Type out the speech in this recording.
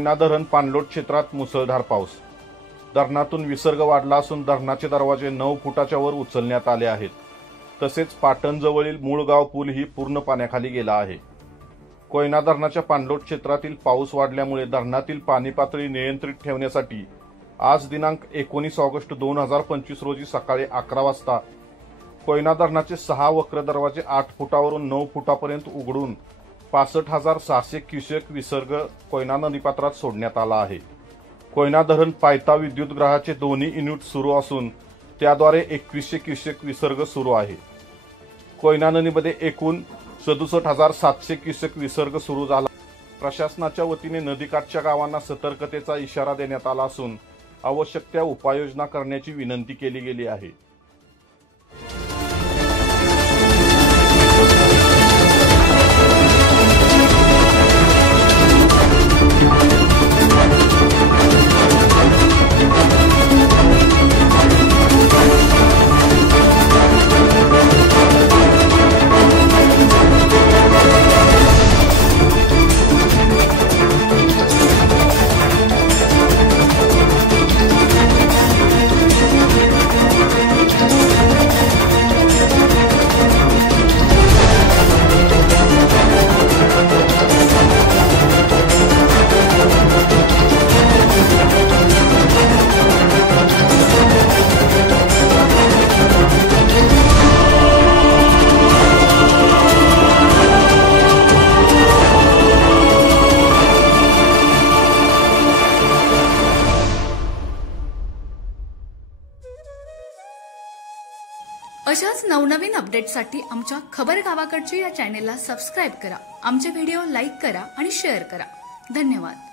कोयना धरण पाणलोट क्षेत्रात मुसळधार पाऊस। धरणातून विसर्ग वाढला असून धरणाचे दरवाजे 9 फुटाच्या वर उचलण्यात आले आहेत। तसेच पाटणजवळील मूळगाव पूलही पूर्ण पाण्याखाली गेला आहे। कोयना धरणाच्या पाणलोट क्षेत्रातील पाऊस वाढल्यामुळे धरणातील पाणी पातळी नियंत्रित ठेवण्यासाठी आज दिनांक 19 ऑगस्ट 2025 रोजी सकाळी 11 वाजता कोयना धरणाचे 6 वक्र दरवाजे 8 फुटावरून 9 फुटापर्यंत उघडून 65,600 क्युसेक विसर्ग कोयना नदीपात्रात सोडण्यात आला आहे। कोयना धरण पायथा विद्युतगृहाचे दोन्ही युनिट सुरू असून त्याद्वारे 2100 क्युसेक विसर्ग सुरू आहे। कोयना नदीमध्ये एकूण 67,700 क्युसेक विसर्ग सुरू झाला। प्रशासनाच्या वतीने नदीकाठच्या गावांना सतर्कतेचा इशारा देण्यात आला असून आवश्यक त्या उपाययोजना करण्याची विनंती केली गेली आहे। अशाच नवनवीन अपडेटसाठी आमच्या खबर गावाकडची या चॅनेलला सबस्क्राइब करा, आमचे व्हिडिओ लाईक करा आणि शेअर करा। धन्यवाद।